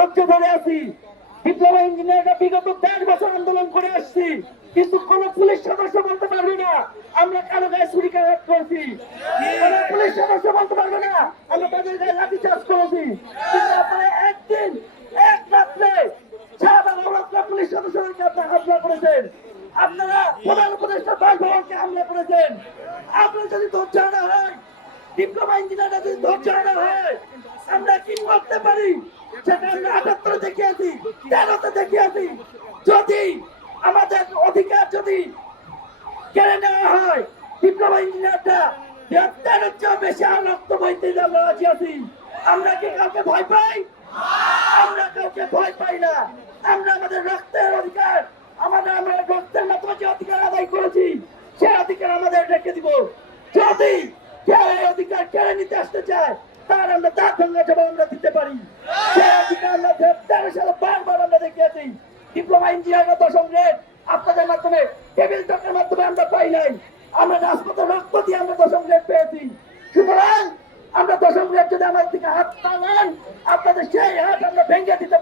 ধৈর্য ধরে আছি। ডিপ্লোমা ইঞ্জিনিয়াররা বিগত 10 বছর আন্দোলন করে আসছি, কিন্তু কোন পুলিশ সদস্য বলতে পারবে না আমরা কারো গায়ে ছুরিকাঘাত করছি, কোন পুলিশ সদস্য বলতে পারবে না আমরা তাদের গায়ে লাঠিচার্জ করেছি। কিন্তু আপনারা একদিন এক রাত্রে শাহবাগ পুলিশ সদস্যদেরকে আপনারা হামলা করেছেন, আপনারা প্রধান উপদেষ্টা বাসভবনকে হামলা করেছেন। আপনার যদি ধৈর্য না হয়, ডিপ্লোমা ইঞ্জিনিয়াররা যদি ধৈর্য না হয়, আমরা কি করতে পারি সেটা আমরা 78 দেখিয়েছি, 13তে দেখিয়েছি। যদি আমাদের অধিকার যদি কেড়ে নেওয়া হয়, ডিপ্লোমা ইঞ্জিনিয়াররা 13 চেয়ে বেশি রক্ত বইতে আমরা রাজি আছি। আমরা কি কাউকে ভয় পাই? আমরা কাউকে ভয় পাই না। আমরা আমাদের রক্তের অধিকার, আমরা রক্তের মাধ্যমে যে অধিকার আদায় করেছি সেই অধিকার আমাদের রেখে দিব। যদি কেউ এই অধিকার কেড়ে নিতে আসতে চায়, তার আমরা দাঁত ভাঙা জবাব আমরা দিতে পারি। সেই অধিকার আমরা 13 সালে বারবার আমরা দেখিয়েছি। ডিপ্লোমা ইঞ্জিনিয়াররা 10ম গ্রেড আপনাদের মাধ্যমে, টেবিল টকের মাধ্যমে আমরা পাই নাই, আমরা রাজপথে রক্ত দিয়ে আমরা 10ম গ্রেড পেয়েছি। সুতরাং আমরা 10ম গ্রেড যদি আমাদের দিকে হাত টানেন, আপনাদের সেই হাত আমরা ভেঙে দিতে